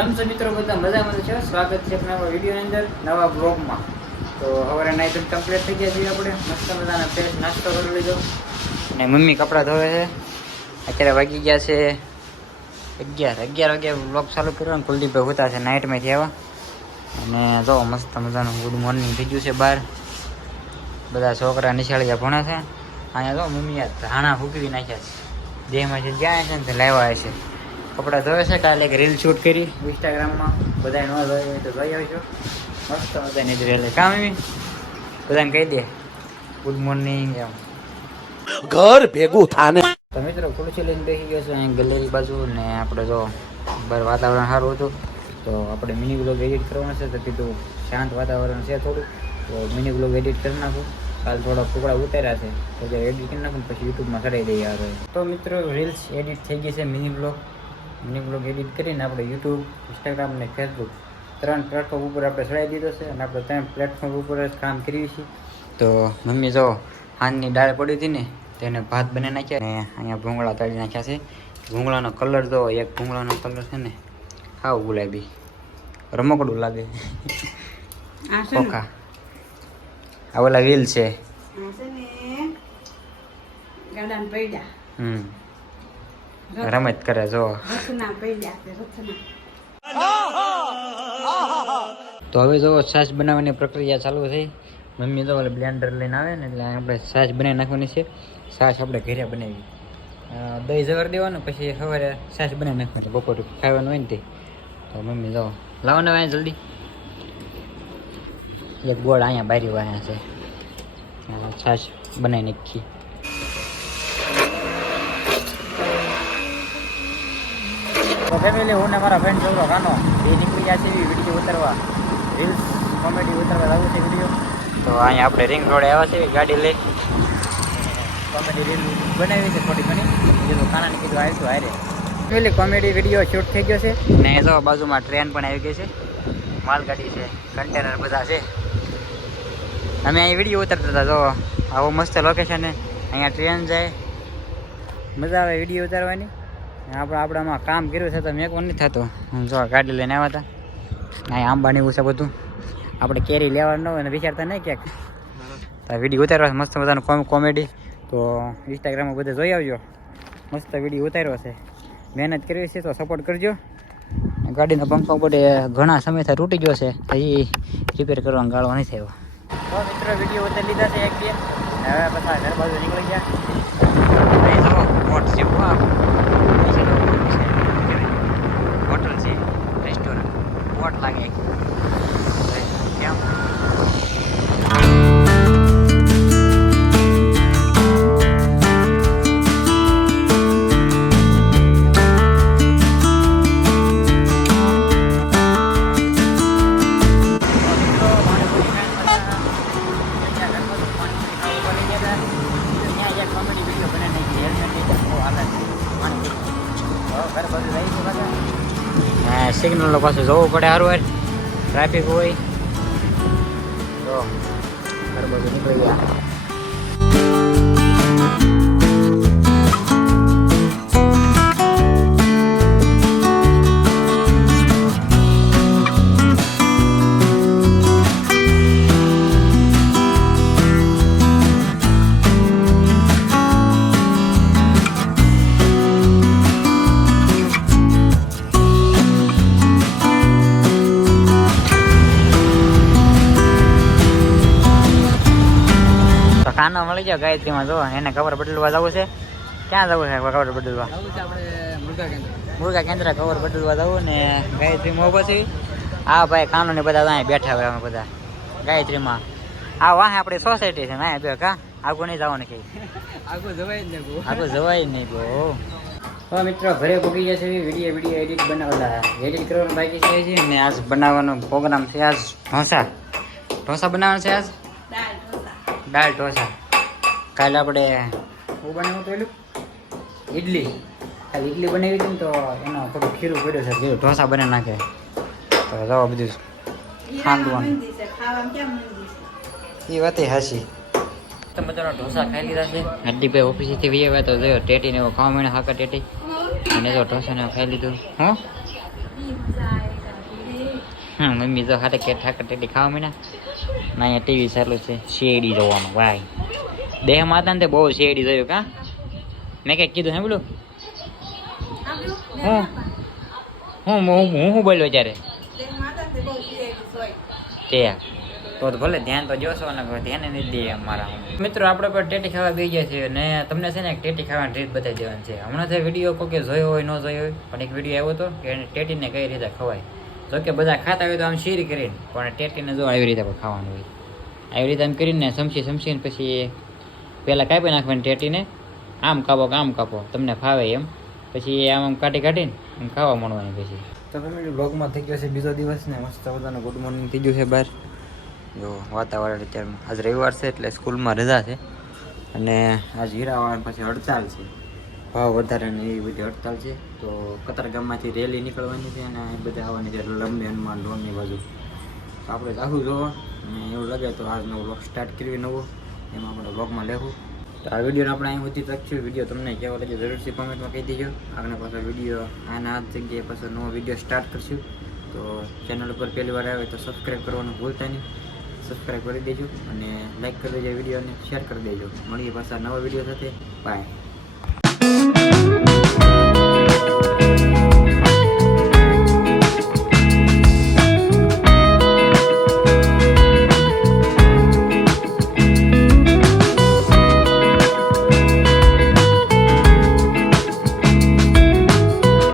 કેમ છો મિત્રો, બધા મજામાં છે? સ્વાગત છે નવા વિડીયોની અંદર, નવા બ્લોગમાં. તો હવે નાઈટ કમ્પ્લીટ થઈ ગયા છીએ આપણે. મસ્ત મજાના ફ્રેશ નાસ્તો કરી લીધો અને મમ્મી કપડાં ધોવે છે. અત્યારે વાગી ગયા છે 11 વાગે બ્લોગ ચાલુ કર્યો અને કુલદીપભાઈ હોતા છે નાઇટમાંથી આવ્યા. અને જો મસ્ત મજાનું ગુડ મોર્નિંગ થઈ ગયું છે. બહાર બધા છોકરા નિશાળિયા ભણે છે. અહીંયા જો મમ્મીએ ધાણા ફૂકવી નાખ્યા છે. દેહમાંથી જ્યાં છે ને તે લાવ્યા છે. કપડાં ધોવે છે. કાલે એક રીલ શૂટ કરી ઇન્સ્ટાગ્રામમાં. બધાને ન જોઈ હોય તો જોઈ આવજો. મસ્ત મજાની રીલ કામ એવી બધાને કહી દે ગુડ મોર્નિંગ એમ ઘર ભેગું થાને. તો મિત્રો ખુરશી લઈને બેસી ગયો છે અહીં ગેલેરી બાજુ. ને આપણે જો બહાર વાતાવરણ સારું હતું તો આપણે મિની બ્લોગ એડિટ કરવાનો છે. તો કીધું શાંત વાતાવરણ છે થોડું, તો મિની બ્લોગ એડિટ કરી નાખું. કાલ થોડા ટુકડા ઉતાર્યા છે તો જે એડિટ કરી નાખું પછી યુટ્યુબમાં ચડાવી દઈએ આવે. તો મિત્રો રીલ્સ એડિટ થઈ ગઈ છે. મિની બ્લોગ એડિટ કરીને આપણે યુટ્યુબ, ઇન્સ્ટાગ્રામ અને ફેસબુક 3 પ્લેટફોર્મ ઉપર આપણે ચડાવી દીધો છે. અને આપણે 3 પ્લેટફોર્મ ઉપર જ કામ કરીએ છીએ. તો મમ્મી જો હાનની દાળ પડી હતી ને તેને ભાત બનાવી નાખ્યા અને અહીંયા ભૂંગળા તળી નાખ્યા છે. ભૂંગળાનો કલર જો, એક ભૂંગળાનો કલર છે ને હાવ ગુલાબી રમકડું લાગે. ખોખા આ ઓલા વ્હીલ છે. રમત કરે જો. તો હવે જો છાશ બનાવવાની પ્રક્રિયા ચાલુ થઈ. મમ્મી તો બ્લેન્ડર લઈને આવે ને એટલે આપણે છાશ બનાવી નાખવાની છે. છાશ આપણે ઘરે બનાવી દહીં જવર દેવાનું, પછી સવારે છાશ બનાવી નાખવાની બપોરે ખાવાનું હોય ને તે. તો મમ્મી જો લાવો ને અહીંયા જલ્દી. એક ગોળ અહીંયા બારી અહીંયા છે, છાશ બનાવી નાખી. તો ફેમિલી, હું ને મારા ફ્રેન્ડ છોકરો કાનો એ નીકળી ગયા છે વિડીયો ઉતારવા, રીલ્સ કોમેડી ઉતારવા લાવું છે વિડીયો. તો અહીંયા આપણે રિંગ રોડે આવ્યા છે ગાડી લઈ. કોમેડી રીલ બનાવી છે થોડી ઘણી. કીધું કાનાને કીધું આવીશું હારે. ફેમિલી કોમેડી વિડીયો શૂટ થઈ ગયો છે ને જો બાજુમાં ટ્રેન પણ આવી ગઈ છે, માલગાડી છે, કન્ટેનર બધા છે. અમે અહીં વિડીયો ઉતારતા હતા. જો આવું મસ્ત લોકેશન છે, અહીંયા ટ્રેન જાય, મજા આવે વિડીયો ઉતારવાની. આપણામાં કામ કર્યું છે તો મેં કોણ નથી થતો. જો ગાડી લઈને આવ્યા હતા. અહીં આંબાની એવું છે બધું. આપણે કેરી લેવાનું ન હોય ને વિચારતા નહીં ક્યાંક. તો વિડીયો ઉતારવા મસ્ત મજાનું કોમેડી. તો ઇન્સ્ટાગ્રામમાં બધે જોઈ આવજો. મસ્ત વિડીયો ઉતાર્યો છે, મહેનત કરી છે તો સપોર્ટ કરજો. ગાડીનો પંખો બધે ઘણા સમયથી તૂટી ગયો છે, હજી રિપેર કરવાનો ગાળો નથી થયો. તો મિત્રો વિડીયો ઉતારી લીધા છે 1-2. હવે બધા ઘર બાજુ નીકળી ગયા. હોટલ છે, રેસ્ટોરન્ટ, બોટ લાગે કેમ. સિગ્નલ પાસે જવું પડે સારું વાર ટ્રાફિક હોય તો ઘર બધું નીકળી ગયા. કાનો મળી જાવ ગાયત્રીમાં. જો એને કવર બદલવા જવું છે. ક્યાં જવું છે કવર બદલવા? મુર્ગા કેન્દ્ર કવર બદલવા જવું ને ગાયત્રીમાં ઉભો છે. હા ભાઈ, કાનો ને બધા અહીંયા બેઠા હોય. અમે બધા ગાયત્રીમાં. આ વાહ આપણી સોસાયટી છે ને અહીંયા બે. કા આગું નહીં જવાનું કઈ? આગું જવાય જ નહીં બહુ. તો મિત્રો ઘરે પહોંચી જશે. વિડીયો એડિટ બનાવેલા એડિટ કરવાનું બાકી છે ને આજ બનાવવાનો પ્રોગ્રામ છે. આજ ઢોસા બનાવવાનું છે. આજ દાળ ઢોસા. કાલે આપણે શું બનાવ્યું હતું? ઇડલી. કાલે ઇડલી બનાવી હતી ને તો એનો થોડું ખીરું પડ્યું છે. ઢોસા બનાવી નાખે તો જવા બધું ખાંડવાનું. એ વાત હાસી. તો મજાનો ઢોસા ખાઈ લીધા છે. હડ્ડીભાઈ ઓફિસેથી વી આવ્યા તો જોયો ટેટીને એવો ખાવા મળે. હાકા ટેટી અને જો ઢોસાને ખાઈ લીધું. હા મમ્મી તો હાથે કે ઠાકર ટેટી ખાવા મીના ના અહીંયા ટીવી ચાલુ છે શેરડી જોવાનું ભાઈ દેહમાં હતા ને તે બહુ શેરડી જોયું કા મેં કંઈક કીધું હે બોલું હું બોલ્યો ત્યારે તે તો ભલે ધ્યાન તો જોશો ને ધ્યાન નથી દે અમારા મિત્રો આપણે પણ ટેટી ખાવા બેસી ગયા છીએ ને તમને છે ને એક ટેટી ખાવાની રીત બતાવી દેવાની છે હમણાં તો વિડીયો કોઈ જોયો હોય ન જોયો હોય પણ એક વિડીયો આવ્યો હતો કે ટેટીને કઈ રીતે ખવાય જો કે બધા ખાતા હોય તો આમ શીરી કરીને પણ ટેટીને જો આવી રીતે ખાવાનું હોય આવી રીતે આમ કરીને સમસીને પછી પહેલાં કાપી નાખવાની ટેટીને આમ કાપો તમને ફાવે એમ પછી આમ કાઢીને આમ ખાવા મળવાની પછી તો ફેમિલી બ્લોગમાં થઈ ગયો છે બીજો દિવસ ને મસ્ત બધાનું ગુડ મોર્નિંગ થઈ ગયું છે બહાર જો વાતાવરણ અત્યારે આજ રવિવાર છે એટલે સ્કૂલમાં રજા છે અને આજ હીરાવાળા પછી હડતાલ છે ભાવ વધારાની એવી બધી હડતાલ છે તો કતારગામમાંથી રેલી નીકળવાની છે અને એ બધા આવવાની છે લંબે હનુમાન લોનની બાજુ તો આપણે જાહું જોવા અને એવું લાગે તો આજનો બ્લોગ સ્ટાર્ટ કરવી નવો એમાં આપણે બ્લોગમાં લેવું તો આ વિડીયોને આપણે અહીં સુધી રાખશું વિડીયો તમને કેવો લાગ્યો જરૂરથી કોમેન્ટમાં કહી દેજો આગળ પાછો વિડીયો આના આ જગ્યાએ પાછો નવો વિડીયો સ્ટાર્ટ કરશું તો ચેનલ ઉપર પહેલી વાર આવે તો સબસ્ક્રાઈબ કરવાનું ભૂલતા નહીં સબસ્ક્રાઈબ કરી દેજો અને લાઈક કરી દેજો વિડીયોને શેર કરી દેજો મળીએ પાછા નવા વિડીયો સાથે બાય